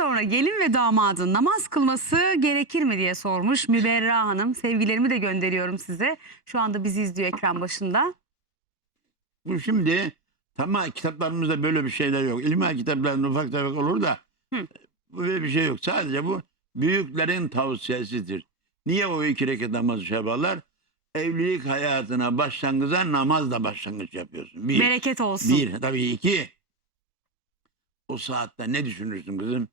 sonra gelin ve damadın namaz kılması gerekir mi diye sormuş Müberra Hanım. Sevgilerimi de gönderiyorum size. Şu anda bizi izliyor ekran başında. Bu şimdi tamam kitaplarımızda böyle bir şeyler yok. İlmihal kitaplarında ufak tefek olur da Hı. böyle bir şey yok. Sadece bu büyüklerin tavsiyesidir. Niye o iki rekat namazı şey yaparlar? Evlilik hayatına başlangıza namazla başlangıç yapıyorsun. Bir. Bereket olsun. Bir. Tabii iki. O saatte ne düşünürsün kızım?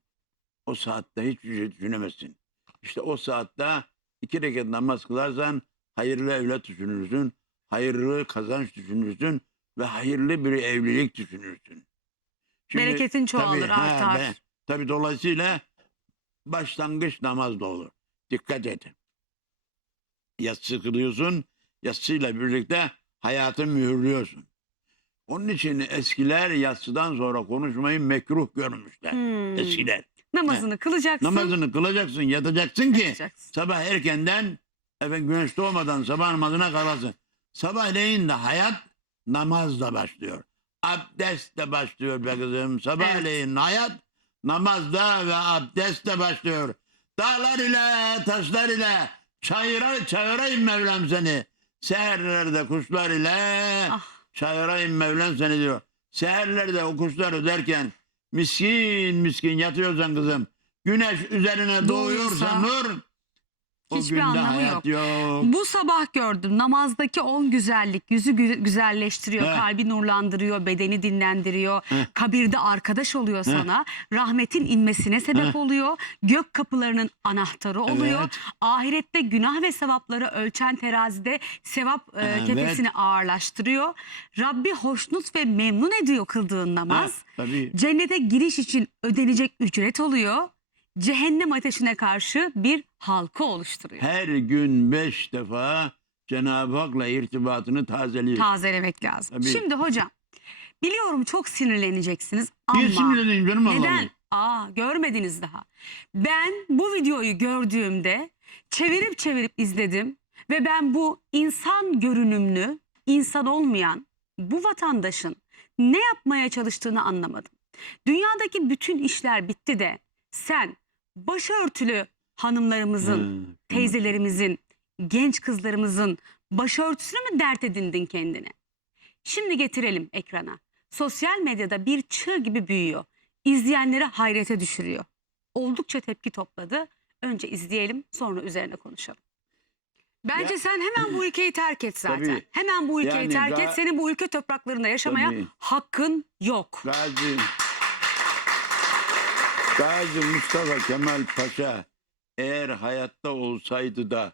O saatte hiçbir şey düşünemezsin. İşte o saatte iki rekat namaz kılarsan hayırlı evlat düşünürsün, hayırlı kazanç düşünürsün ve hayırlı bir evlilik düşünürsün. Bereketin çoğalır, artar. be- tabii dolayısıyla başlangıç namaz da olur. Dikkat et. Yatsı kılıyorsun, yatsıyla birlikte hayatı mühürlüyorsun. Onun için eskiler yatsıdan sonra konuşmayı mekruh görmüşler. Hmm. Eskiler. Namazını kılacaksın. Namazını kılacaksın, yatacaksın ki yatacaksın. sabah erkenden efendim güneş doğmadan sabah namazına kalasın. Sabahleyin de hayat namazla başlıyor. Abdestle başlıyor be kızım. Sabahleyin hayat namazda ve abdestle başlıyor. Dağlar ile taşlar ile çayıra çayırayım Mevlam seni. Seherlerde kuşlar ile Ah. çayırayım Mevlam seni diyor. Seherlerde o kuşlar öderken miskin miskin yatıyorsan kızım. Güneş üzerine doğuyorsa Doğuyorsa nur o hiçbir günde anlamı hayat yok. Bu sabah gördüm namazdaki on güzellik yüzü gü- güzelleştiriyor, He. kalbi nurlandırıyor, bedeni dinlendiriyor. He. Kabirde arkadaş oluyor sana. Rahmetin inmesine sebep He. oluyor. Gök kapılarının anahtarı oluyor. Evet. Ahirette günah ve sevapları ölçen terazide sevap e, Evet. kefesini ağırlaştırıyor. Rabbi hoşnut ve memnun ediyor kıldığın namaz. Ha, tabii. Cennete giriş için ödenecek ücret oluyor. Cehennem ateşine karşı bir halka oluşturuyor. Her gün beş defa Cenab-ı Hak'la irtibatını tazeliyor. tazelemek lazım. Tabii. Şimdi hocam biliyorum çok sinirleneceksiniz ama Bir sinirleneyim canım Allah'ım. neden? Aa görmediniz daha. Ben bu videoyu gördüğümde çevirip çevirip izledim ve ben bu insan görünümlü, insan olmayan bu vatandaşın ne yapmaya çalıştığını anlamadım. Dünyadaki bütün işler bitti de sen başörtülü hanımlarımızın, Hı, teyzelerimizin, genç kızlarımızın başörtüsünü mü dert edindin kendine? Şimdi getirelim ekrana. Sosyal medyada bir çığ gibi büyüyor. İzleyenleri hayrete düşürüyor. Oldukça tepki topladı. Önce izleyelim sonra üzerine konuşalım. Bence Ya- sen hemen bu ülkeyi terk et zaten. Tabii. Hemen bu ülkeyi Yani terk ga- et. Senin bu ülke topraklarında yaşamaya Tabii. hakkın yok. Gazi, Gazi Mustafa Kemal Paşa eğer hayatta olsaydı da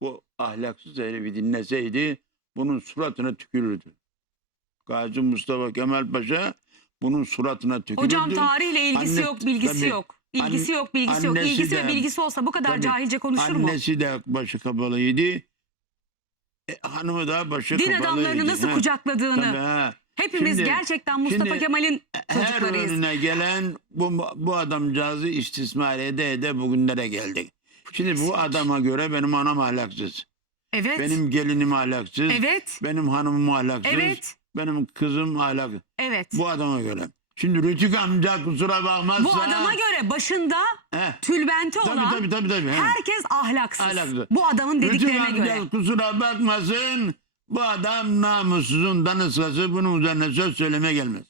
bu ahlaksız herifi dinleseydi bunun suratına tükürürdü. Gazi Mustafa Kemal Paşa bunun suratına tükürürdü. Hocam tarihle ilgisi Anne- yok, bilgisi tabii. yok. İlgisi yok, bilgisi yok. İlgisi de- ve bilgisi olsa bu kadar Tabii. cahilce konuşur mu? Annesi de başı kapalıydı. E, hanımı da başı Din kapalıydı. adamlarını nasıl Ha, kucakladığını. tabii, ha. Hepimiz Şimdi- gerçekten Mustafa şimdi Kemal'in Her çocuklarıyız. önüne gelen bu, bu adamcağızı istismar ede ede bugünlere geldik. Şimdi bu adama göre benim anam ahlaksız. Evet. Benim gelinim ahlaksız. Evet. Benim hanımım ahlaksız. Evet. Benim kızım ahlaksız. Evet. Bu adama göre. Şimdi Rütük amca kusura bakmazsa. Bu adama göre başında Heh, tülbenti tabii, olan tabii tabii tabii. he. herkes ahlaksız. Ahlaksız. Bu adamın Rütük dediklerine amca göre. kusura bakmasın. Bu adam namussuzun danıskası bunun üzerine söz söyleme gelmez.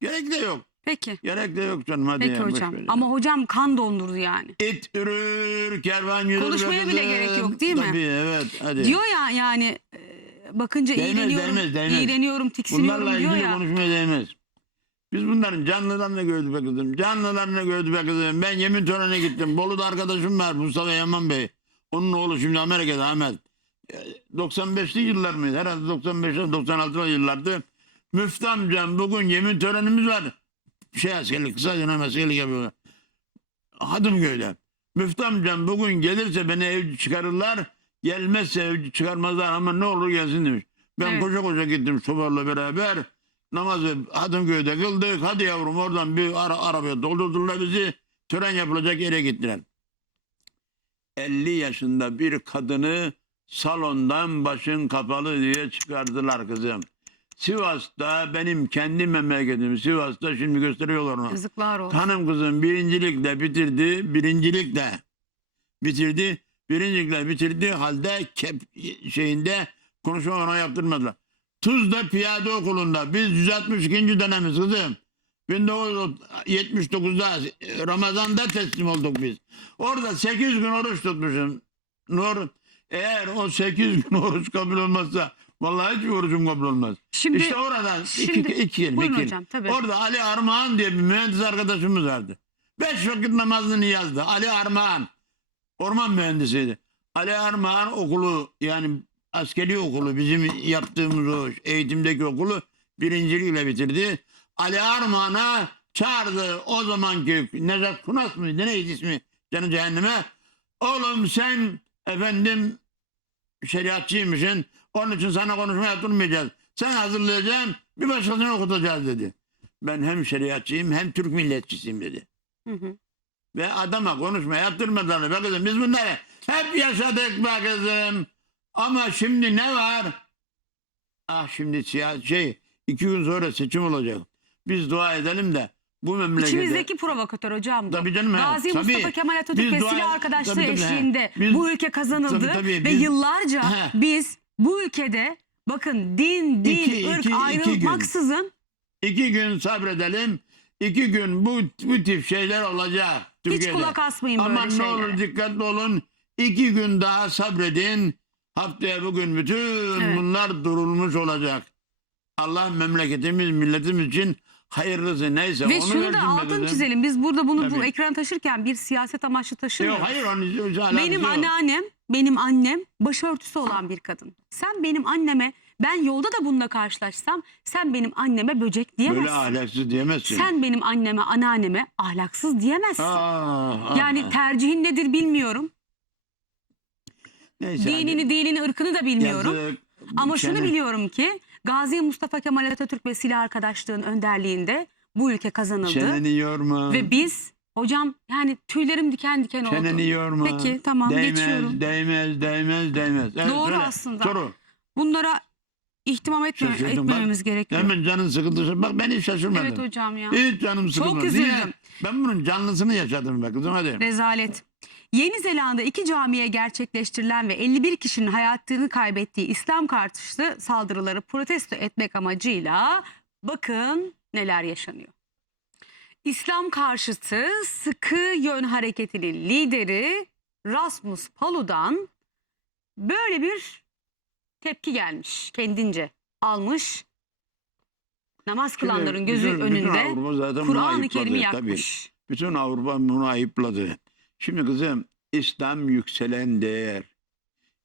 Gerek de yok. Peki. Gerek de yok canım hadi Peki ya, boş hocam. ver ya. Ama hocam kan dondurdu yani. İt ürür, kervan yürür. Konuşmaya bile kızım. gerek yok, değil mi? Tabii evet hadi. Diyor ya yani e, bakınca Değmez, iğreniyorum, değmez, değmez. iğreniyorum, tiksiniyorum Bunlarla diyor ilgili ya. konuşmaya değmez. Biz bunların canlılarını gördük be kızım. Canlılarını gördük be kızım. Ben yemin törenine gittim. Bolu'da arkadaşım var Mustafa Yaman Bey. Onun oğlu şimdi Amerika'da Ahmet. E, 95'li yıllar mıydı? Herhalde 95'li 96'lı yıllardı. Müftü amcam bugün yemin törenimiz var. Şey askerlik, kısa dönem askerlik yapıyorlar. Hadımköy'de. Müftü amcam bugün gelirse beni ev çıkarırlar. Gelmezse ev çıkarmazlar ama ne olur gelsin demiş. Ben Evet. koşa koşa gittim şoförle beraber. Namazı Hadımköy'de kıldık. Hadi yavrum oradan bir ara, arabaya doldurdular bizi. Tören yapılacak yere gittiler. 50 yaşında bir kadını salondan başın kapalı diye çıkardılar kızım. Sivas'ta benim kendi memleketim Sivas'ta şimdi gösteriyorlar onu. Yazıklar olsun. Hanım kızım birincilikle bitirdi. Birincilikle bitirdi. Birincilikle bitirdi halde kep şeyinde konuşma ona yaptırmadılar. Tuzla Piyade Okulu'nda biz 162. dönemiz kızım. 1979'da Ramazan'da teslim olduk biz. Orada 8 gün oruç tutmuşum. Nur, eğer o 8 gün oruç kabul olmazsa vallahi hiçbir orucum kabul olmaz. Şimdi işte oradan şimdi- iki, iki, kelime, Buyurun iki hocam, tabii. Orada Ali Armağan diye bir mühendis arkadaşımız vardı. Beş vakit namazını yazdı. Ali Armağan. Orman mühendisiydi. Ali Armağan okulu yani askeri okulu bizim yaptığımız o eğitimdeki okulu birincilikle bitirdi. Ali Armağan'a çağırdı o zamanki Necat Kunas mıydı neydi ismi canı cehenneme. Oğlum sen efendim şeriatçıymışsın. Onun için sana konuşma yaptırmayacağız. Sen hazırlayacaksın bir başkasını okutacağız dedi. Ben hem şeriatçıyım hem Türk milletçisiyim dedi. Hı hı. Ve adama konuşma yaptırmadılar be kızım. Biz bunları hep yaşadık be kızım. Ama şimdi ne var? Ah şimdi siyasi şey iki gün sonra seçim olacak. Biz dua edelim de bu memlekete... İçimizdeki provokatör hocam bu. Tabii canım, Gazi tabii. Mustafa Kemal Atatürk ve silah arkadaşlığı tabii, tabii, he. eşliğinde Biz- bu ülke kazanıldı Tabii, tabii, ve biz- yıllarca He. biz bu ülkede bakın din, İki- ırk iki- iki gün. ayrılmaksızın İki gün sabredelim. İki gün bu, bu tip şeyler olacak hiç Türkiye'de. kulak asmayın böyle Aman ne şeylere. olur dikkatli olun. İki gün daha sabredin. Haftaya bugün bütün Evet. bunlar durulmuş olacak. Allah memleketimiz, milletimiz için hayırlısı neyse Ve onu şunu versin da be altın kızım. çizelim. Biz burada bunu bu Tabii. ekran taşırken bir siyaset amaçlı Yok taşımıyoruz. hayır onun için alakası Benim yok. anneannem, benim annem başörtüsü olan bir kadın. Sen benim anneme, ben yolda da bununla karşılaşsam sen benim anneme böcek diyemezsin. Böyle ahlaksız diyemezsin. Sen benim anneme, anneanneme ahlaksız diyemezsin. Aa, yani aa. tercihin nedir bilmiyorum. Neyse, Dinini, dilini, ırkını da hadi. bilmiyorum. Yazık, Ama şunu çene- biliyorum ki Gazi Mustafa Kemal Atatürk ve silah arkadaşlığın önderliğinde bu ülke kazanıldı. Çeneni yorma. Ve biz hocam yani tüylerim diken diken oldu. Çeneni yorma. Peki, tamam, değmez, geçiyorum. Değmez, değmez, değmez. Evet, Doğru söyle. aslında. Soru. Bunlara ihtimam etme, Şaşırdım bak. etmememiz gerekiyor. Hemen canın sıkıntısı. Bak ben hiç şaşırmadım. Evet hocam ya. Hiç canım sıkılmadı. üzüldüm. Niye? Ben bunun canlısını yaşadım be kızım hadi. Rezalet. Yeni Zelanda iki camiye gerçekleştirilen ve 51 kişinin hayatını kaybettiği İslam karşıtı saldırıları protesto etmek amacıyla bakın neler yaşanıyor. İslam karşıtı sıkı yön hareketinin lideri Rasmus Paludan böyle bir tepki gelmiş kendince almış. Namaz kılanların gözü Bütün- önünde Kur'an-ı Kerim'i tabii. yakmış. Bütün Avrupa bunu ayıpladı. Şimdi kızım İslam yükselen değer.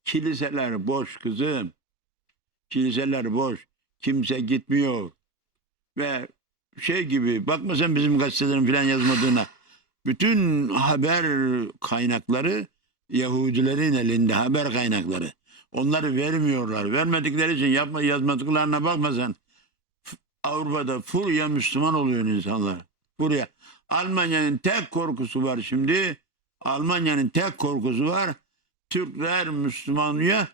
Kiliseler boş kızım. Kiliseler boş. Kimse gitmiyor. Ve şey gibi bakma sen bizim gazetelerin falan yazmadığına. Bütün haber kaynakları Yahudilerin elinde haber kaynakları. Onları vermiyorlar. Vermedikleri için yapma yazmadıklarına bakma sen. Avrupa'da furya Müslüman oluyor insanlar. Furya. Almanya'nın tek korkusu var şimdi. Almanya'nın tek korkusu var. Türkler Müslümanlığa.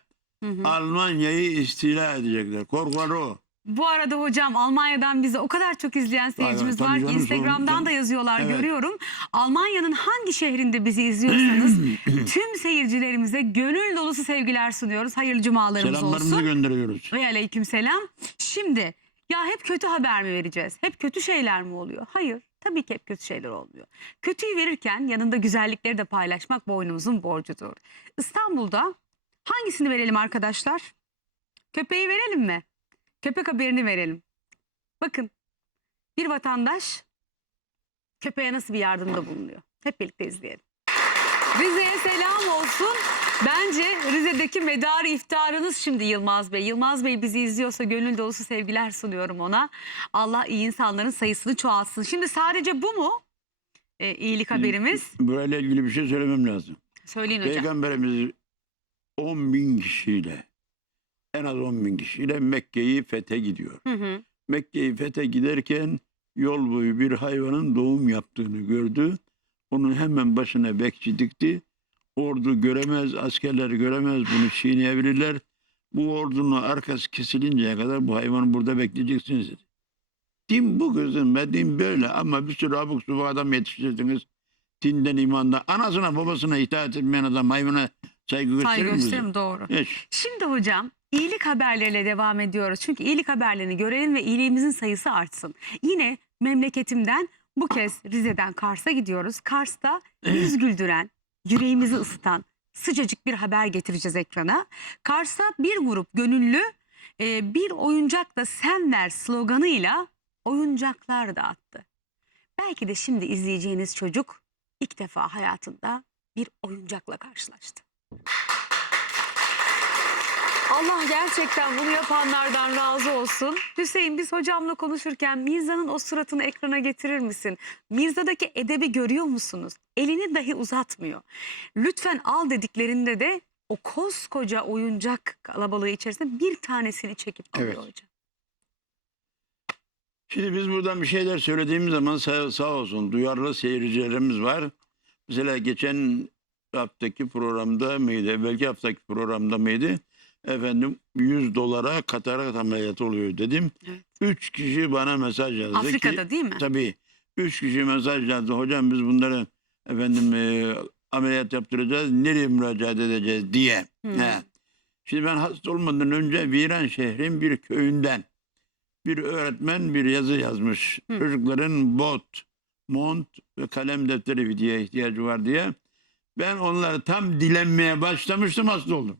Almanya'yı istila edecekler. Korkuları o. Bu arada hocam Almanya'dan bize o kadar çok izleyen seyircimiz var canım, Instagram'dan sorun- da yazıyorlar Evet. görüyorum. Almanya'nın hangi şehrinde bizi izliyorsanız tüm seyircilerimize gönül dolusu sevgiler sunuyoruz. Hayırlı cumalarımız Selamlarımızı olsun. gönderiyoruz. Ve aleyküm selam. Şimdi ya hep kötü haber mi vereceğiz? Hep kötü şeyler mi oluyor? Hayır. Tabii ki hep kötü şeyler olmuyor. Kötüyü verirken yanında güzellikleri de paylaşmak boynumuzun borcudur. İstanbul'da hangisini verelim arkadaşlar? Köpeği verelim mi? Köpek haberini verelim. Bakın bir vatandaş köpeğe nasıl bir yardımda bulunuyor. Hep birlikte izleyelim. Rize'ye selam olsun. Bence Rize'deki medarı iftarınız şimdi Yılmaz Bey. Yılmaz Bey bizi izliyorsa gönül dolusu sevgiler sunuyorum ona. Allah iyi insanların sayısını çoğaltsın. Şimdi sadece bu mu? Ee, iyilik haberimiz. Böyle ilgili bir şey söylemem lazım. Söyleyin hocam. Peygamberimiz 10 bin kişiyle en az 10 bin kişiyle Mekke'yi fethe gidiyor. Hı hı. Mekke'yi fethe giderken yol boyu bir hayvanın doğum yaptığını gördü. Onun hemen başına bekçi dikti. Ordu göremez, askerler göremez bunu çiğneyebilirler. Bu ordunun arkası kesilinceye kadar bu hayvanı burada bekleyeceksiniz dedi. Din bu kızım ve din böyle ama bir sürü abuk subuk adam yetiştirdiniz. Dinden imandan. Anasına babasına itaat etmeyen adam hayvana saygı gösterir Saygı mi? gösterir mi? Doğru. Hiç. Şimdi hocam iyilik haberleriyle devam ediyoruz. Çünkü iyilik haberlerini görelim ve iyiliğimizin sayısı artsın. Yine memleketimden bu kez Rize'den Kars'a gidiyoruz. Kars'ta yüz güldüren, yüreğimizi ısıtan sıcacık bir haber getireceğiz ekrana. Kars'ta bir grup gönüllü e, bir oyuncakla sen ver sloganıyla oyuncaklar dağıttı. Belki de şimdi izleyeceğiniz çocuk ilk defa hayatında bir oyuncakla karşılaştı. Allah gerçekten bunu yapanlardan razı olsun. Hüseyin biz hocamla konuşurken Mirza'nın o suratını ekrana getirir misin? Mirza'daki edebi görüyor musunuz? Elini dahi uzatmıyor. Lütfen al dediklerinde de o koskoca oyuncak kalabalığı içerisinde bir tanesini çekip alıyor Evet. hocam. Şimdi biz buradan bir şeyler söylediğimiz zaman sağ, sağ olsun duyarlı seyircilerimiz var. Mesela geçen haftaki programda mıydı? Belki haftaki programda mıydı? Efendim 100 dolara katarak ameliyatı oluyor dedim. Evet. 3 kişi bana mesaj yazdı ki Afrika'da değil mi? tabii 3 kişi mesaj yazdı. Hocam biz bunları efendim e, ameliyat yaptıracağız. Nereye müracaat edeceğiz diye. Hmm. He. Şimdi ben hasta olmadan önce Viran şehrin bir köyünden bir öğretmen bir yazı yazmış. Hı. Çocukların bot, mont ve kalem defteri diye ihtiyacı var diye. Ben onları tam dilenmeye başlamıştım hasta oldum.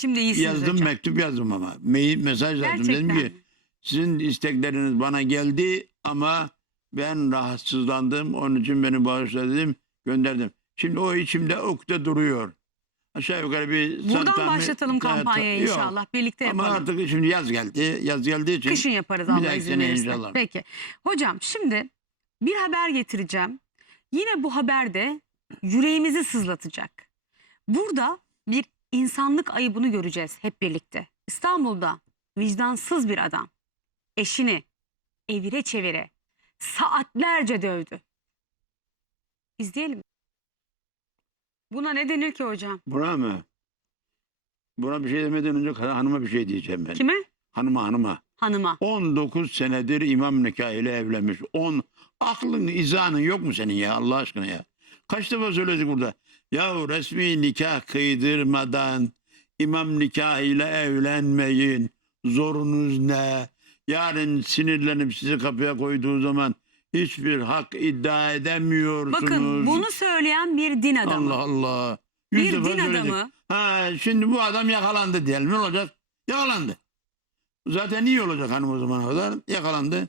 Şimdi iyisiniz yazdım hocam. mektup yazdım ama. Mail, mesaj yazdım. Gerçekten. Dedim ki sizin istekleriniz bana geldi ama ben rahatsızlandım. Onun için beni bağışla dedim gönderdim. Şimdi o içimde ukde duruyor. Aşağı yukarı bir... Buradan santim- başlatalım Ta- ta- kampanyayı yok. inşallah. Birlikte Ama yapalım. artık şimdi yaz geldi. Yaz geldiği için Kışın yaparız Allah izin verirse. inşallah. Peki. Hocam şimdi bir haber getireceğim. Yine bu haberde yüreğimizi sızlatacak. Burada bir insanlık ayıbını göreceğiz hep birlikte. İstanbul'da vicdansız bir adam eşini evire çevire saatlerce dövdü. İzleyelim. Buna ne denir ki hocam? buna mı? Buna bir şey demeden önce hanıma bir şey diyeceğim ben. Kime? Hanıma hanıma. Hanıma. 19 senedir imam nikahıyla evlenmiş. 10 aklın izanın yok mu senin ya Allah aşkına ya? Kaç defa söyledik burada? Ya resmi nikah kıydırmadan imam nikahıyla evlenmeyin. Zorunuz ne? Yarın sinirlenip sizi kapıya koyduğu zaman hiçbir hak iddia edemiyorsunuz. Bakın bunu söyleyen bir din adamı. Allah Allah. Yüz bir din söyledik. adamı Ha, şimdi bu adam yakalandı diyelim. Ne olacak? Yakalandı. Zaten iyi olacak hanım o zamana kadar. Yakalandı.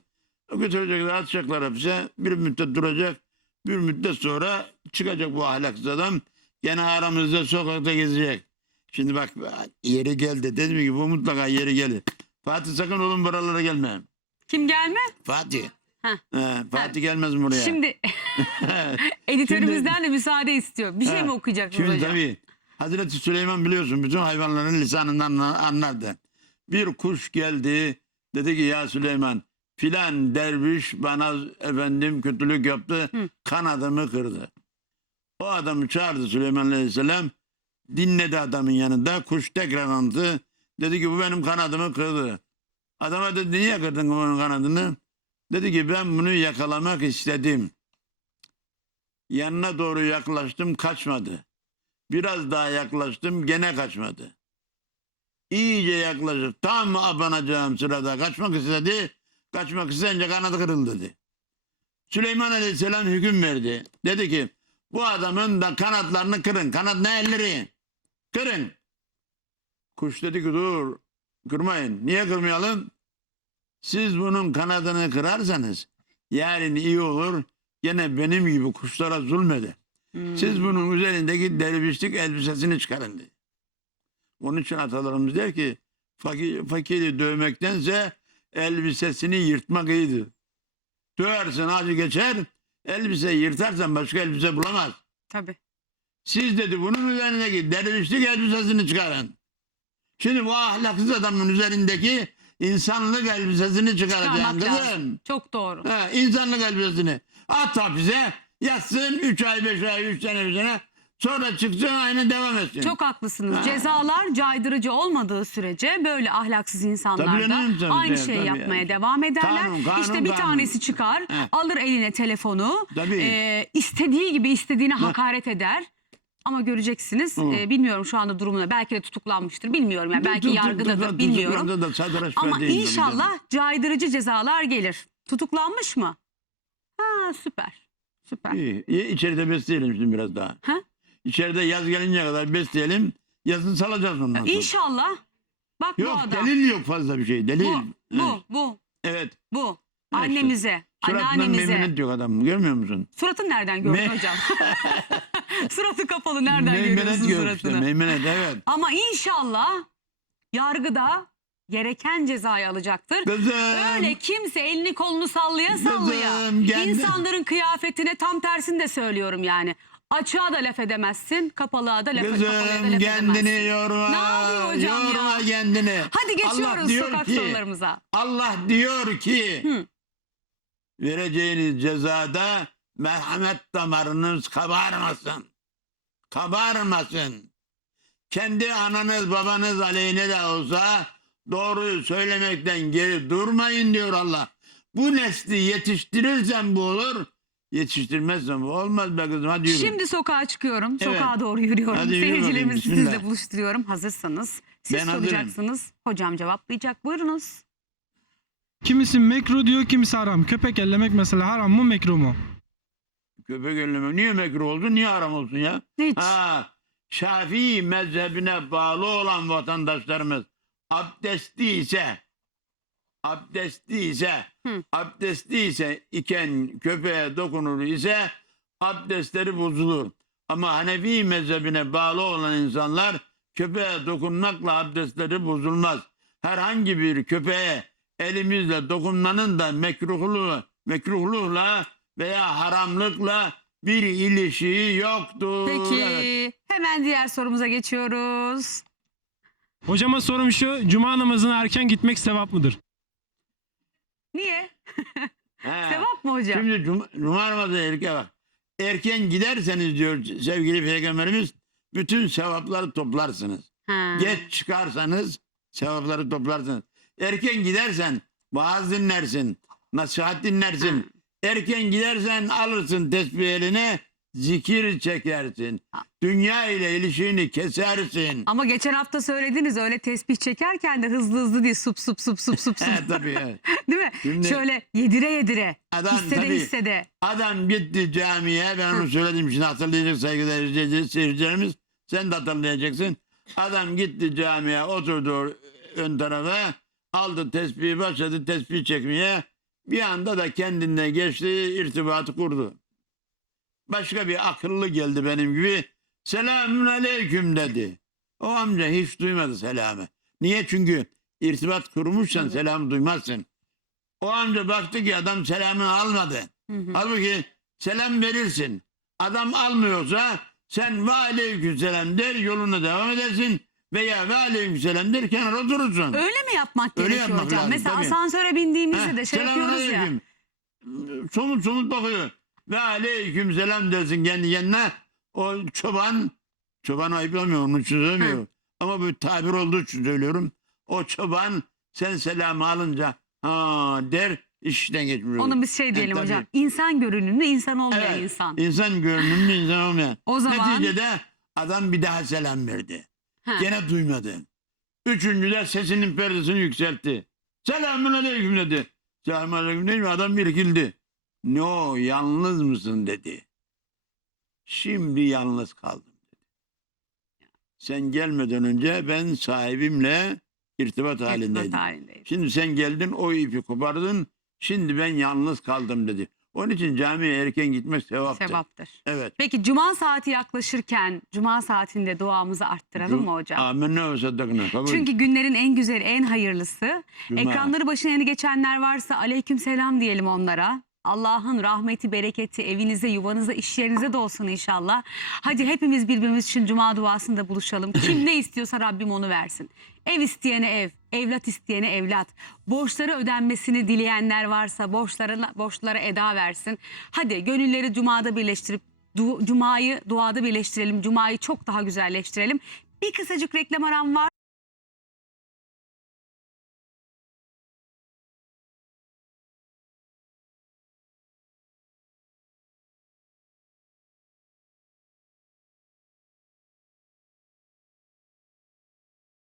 Götürecekler, atacaklar hapise. Bir müddet duracak. Bir müddet sonra çıkacak bu ahlaksız adam. Gene aramızda sokakta gezecek. Şimdi bak yeri geldi. Dedim ki bu mutlaka yeri gelir. Fatih sakın oğlum buralara gelme. kim gelme? Fatih. Heh. He, Fatih gelmez buraya. Şimdi editörümüzden de müsaade istiyor. Bir şey Ha, mi okuyacaksınız Şimdi hocam? tabii Hazreti Süleyman biliyorsun bütün hayvanların lisanından anlardı. Bir kuş geldi dedi ki ya Süleyman filan derviş bana efendim kötülük yaptı Hı. kanadımı kırdı. O adamı çağırdı Süleyman Aleyhisselam dinledi adamın yanında kuş tekrar anlattı. Dedi ki bu benim kanadımı kırdı. Adama dedi niye kırdın bunun kanadını? Dedi ki ben bunu yakalamak istedim. Yanına doğru yaklaştım kaçmadı. Biraz daha yaklaştım gene kaçmadı. İyice yaklaşıp tam abanacağım sırada kaçmak istedi. Kaçmak isteyince kanadı kırıldı dedi. Süleyman Aleyhisselam hüküm verdi. Dedi ki bu adamın da kanatlarını kırın. Kanat ne elleri? Kırın. Kuş dedi ki dur kırmayın. Niye kırmayalım? Siz bunun kanadını kırarsanız yarın iyi olur. Gene benim gibi kuşlara zulmeder. Hmm. Siz bunun üzerindeki dervişlik elbisesini çıkarın dedi. Onun için atalarımız der ki fakir, fakiri dövmektense elbisesini yırtmak iyidir. Döversin acı geçer, elbise yırtarsan başka elbise bulamaz. Tabii. Siz dedi bunun üzerindeki dervişlik elbisesini çıkarın. Şimdi bu ahlaksız adamın üzerindeki insanlık elbisesini çıkaracaksın Çıkarmak lazım. Çok doğru. He, insanlık elbisesini at hapise yatsın 3 ay 5 ay 3 sene bir sene Sonra çıksın aynı devam etsin. Çok haklısınız. Ha. Cezalar caydırıcı olmadığı sürece böyle ahlaksız insanlar Tabii da canım, tabii, aynı tabii, şeyi tabii. yapmaya devam ederler. Kanun, kanun, işte bir kanun. tanesi çıkar, Heh. alır eline telefonu, Tabii. e, istediği gibi istediğine hakaret eder. Ama göreceksiniz, Hı. e, bilmiyorum şu anda durumuna, belki de tutuklanmıştır, bilmiyorum. Yani belki Tut- tut- yargıdadır, tut- bilmiyorum. tutuklandı da Ama değil tabii inşallah caydırıcı cezalar gelir. Tutuklanmış mı? Ha süper. Süper. İyi, iyi, içeride besleyelim şimdi biraz daha. Ha? İçeride yaz gelince kadar besleyelim. Yazın salacağız ondan sonra. İnşallah. Bak bu Yok adam. delil yok fazla bir şey. Delil. Bu, bu, Evet. bu, Evet. bu. Annemize, Suratından anneannemize. memnuniyet yok adam. Görmüyor musun? Suratın nereden gördün Me- hocam? Suratı kapalı nereden Meymenet görüyorsun suratını? işte. Meymenet evet. Ama inşallah yargıda gereken cezayı alacaktır. Kızım. Öyle kimse elini kolunu sallaya sallaya. Kızım, İnsanların kıyafetine tam tersini de söylüyorum yani. Açığa da laf edemezsin, kapalığa da laf, kapalıya da Kızım laf kendini edemezsin. yorma. Ne yapıyor hocam ya? yorma kendini. Hadi Allah geçiyoruz diyor sokak ki, sorularımıza. Allah diyor ki Hı. vereceğiniz cezada merhamet damarınız kabarmasın. Kabarmasın. Kendi ananız babanız aleyhine de olsa doğruyu söylemekten geri durmayın diyor Allah. Bu nesli yetiştirirsen bu olur. Yetiştirmezsen bu olmaz be kızım hadi yürü. Şimdi sokağa çıkıyorum. Evet. Sokağa doğru yürüyorum. Hadi yürü bakayım, Seyircilerimizi bismillah. sizle buluşturuyorum. Hazırsanız siz Ben hazırım. soracaksınız. Hocam cevaplayacak. Buyurunuz. Kimisi mekruh diyor, kimisi haram. Köpek ellemek mesela haram mı, mekruh mu? Köpek önleme. Niye mekruh olsun? Niye haram olsun ya? Hiç. Ha, Şafii mezhebine bağlı olan vatandaşlarımız abdestli ise abdestli ise Hı. abdestli ise iken köpeğe dokunur ise abdestleri bozulur. Ama Hanefi mezhebine bağlı olan insanlar köpeğe dokunmakla abdestleri bozulmaz. Herhangi bir köpeğe elimizle dokunmanın da mekruhluğu, mekruhluğla veya haramlıkla bir ilişiği yoktur. Peki Evet. hemen diğer sorumuza geçiyoruz. Hocama sorum şu, cuma namazına erken gitmek sevap mıdır? Niye? He. Sevap mı hocam? Şimdi namazı erken bak. Erken giderseniz diyor sevgili peygamberimiz bütün sevapları toplarsınız. Ha. Geç çıkarsanız sevapları toplarsınız. Erken gidersen vaaz dinlersin, nasihat dinlersin. Erken gidersen alırsın tesbih eline, zikir çekersin. Dünya ile ilişiğini kesersin. Ama geçen hafta söylediniz öyle tesbih çekerken de hızlı hızlı değil sup sup sup sup sup sup. He tabii. evet. değil mi? Şimdi- Şöyle yedire yedire. Adam hissede tabii- hissede. Adam gitti camiye ben onu söyledim şimdi hatırlayacak saygıdeğer seyircilerimiz sen de hatırlayacaksın. Adam gitti camiye oturdu ön tarafa aldı tesbihi başladı tesbih çekmeye bir anda da kendinden geçti irtibatı kurdu. Başka bir akıllı geldi benim gibi selamün aleyküm dedi. O amca hiç duymadı selamı. Niye? Çünkü irtibat kurmuşsan selamı duymazsın. O amca baktı ki adam selamını almadı. Hı hı. Halbuki selam verirsin. Adam almıyorsa sen ve aleyküm selam der yoluna devam edersin veya ve aleyküm selam der kenara oturursun. Öyle mi yapmak Öyle gerekiyor yapmak hocam? lazım, Mesela tabii. asansöre bindiğimizde Heh, de şey selamun yapıyoruz ya. aleyküm. Somut somut bakıyor. Ve aleyküm selam dersin kendi kendine. O çoban, çoban ayıp olmuyor onun için söylemiyorum. Ama bu tabir olduğu için söylüyorum. O çoban sen selamı alınca ha der işten geçmiş olur. Onu biz şey diyelim tabii. hocam. İnsan görünümlü insan olmayan Evet, insan. İnsan görünümlü insan olmayan. O zaman Neticede adam bir daha selam verdi. Ha. Gene duymadı. Üçüncüde sesinin perdesini yükseltti. Selamun aleyküm dedi. Selamun aleyküm değil mi? Adam irkildi. Ne o yalnız mısın dedi. Şimdi yalnız kaldım dedi. Sen gelmeden önce ben sahibimle irtibat halindeydim. irtibat halindeyim. Şimdi sen geldin o ipi kopardın. Şimdi ben yalnız kaldım dedi. Onun için camiye erken gitmek sevaptır. Sevaptır. Evet. Peki cuma saati yaklaşırken cuma saatinde duamızı arttıralım mı hocam? Amenna ve saddakna. Kabul. Çünkü günlerin en güzeli, en hayırlısı. Cuma. Ekranları başına yeni geçenler varsa aleyküm selam diyelim onlara. Allah'ın rahmeti, bereketi evinize, yuvanıza, iş yerinize de olsun inşallah. Hadi hepimiz birbirimiz için cuma duasında buluşalım. Kim ne istiyorsa Rabbim onu versin. Ev isteyene ev, evlat isteyene evlat. Borçları ödenmesini dileyenler varsa borçlara, borçlara eda versin. Hadi gönülleri cumada birleştirip Du- Cuma'yı duada birleştirelim. Cuma'yı çok daha güzelleştirelim. Bir kısacık reklam aram var.